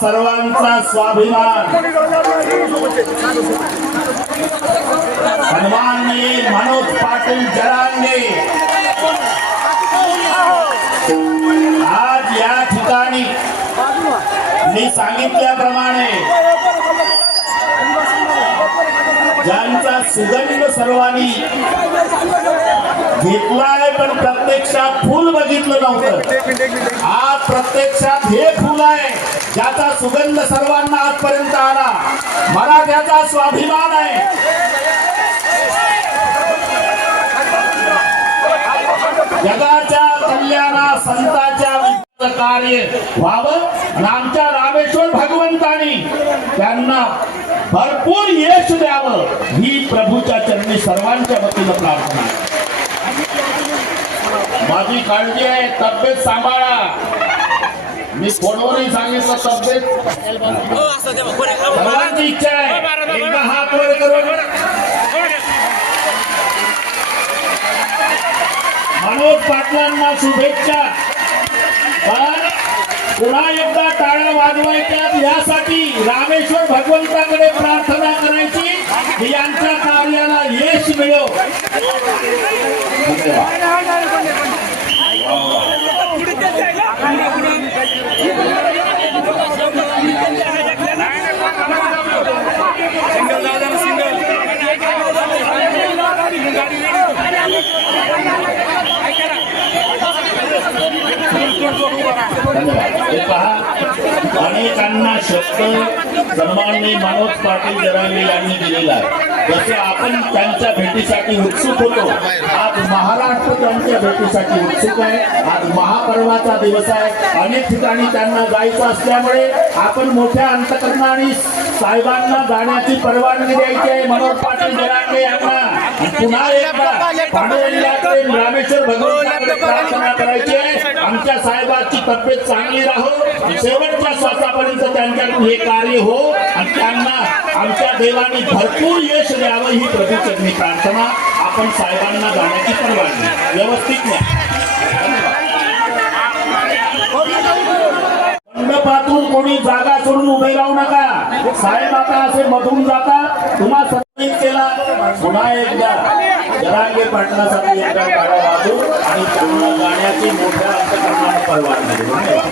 सर्वांचा स्वाभिमान. सन्माननीय मनोज पाटील जरांगे आज या ठिकाणी मी सांगितल्याप्रमाणे ज्यांचा सुगंध सर्वांनी घेतलाय पण प्रत्यक्षात फुल बघितलं नव्हतं. आज प्रत्यक्षात हे फुल आहे ज्याचा सुगंध सर्वांना आजपर्यंत आला. मला त्याचा स्वाभिमान आहे. जगाच्या कल्याणा संताच्या कार्य व्हावं आणि आमच्या रामेश्वर भगवंतानी त्यांना भरपूर यश द्यावं. ही प्रभूच्या चरणी सर्वांच्या वतीनं प्रार्थना माझी काळजी आहे तब्येत सांभाळा. मी फोनवरही सांगितलं तब्येत. सर्वांची इच्छा आहे. एकदा हात वर करून मनोज पाटलांना शुभेच्छा. पुन्हा एकदा टाळ्या वाजवायच्यात. यासाठी रामेश्वर भगवंताकडे प्रार्थना करायची. यांच्या कार्याला यश मिळो. पहा. अनेकांना शब्द सन्माननीय मनोज पाटील जरांगे यांनी दिलेला आहे. जसे आपण त्यांच्या भेटीसाठी उत्सुक होतो आज महाराष्ट्र त्यांच्या भेटीसाठी उत्सुक आहे. आज महापर्वाचा दिवस आहे. अनेक ठिकाणी त्यांना जायचं असल्यामुळे आपण मोठ्या अंतकरणाने साहेबांना जाण्याची परवानगी द्यायची आहे. मनोज पाटील जरांगे यांना पुन्हा रामेश्वर भगवंताकडे प्रार्थना करायची आमच्या साहेबांची तब्येत चांगली राहो शेवटच्या श्वासापर्यंत त्यांच्याकडून हे कार्य हो आणि त्यांना आमच्या देवाने भरपूर यश द्यावं ही प्रभूचरणी प्रार्थना आपण साहेबांना जाण्याची परवानगी व्यवस्थित नाही मंडपातून कोणी जागा सोडून उभे राहू नका. साहेब आता असे मधून जाता तुम्हा पुन्हा एकदा जरांगे पाटलासाठी एकदा काढा वाजू आणि पूर्ण गाण्याची मोठ्या अंतकरणाने परवानगी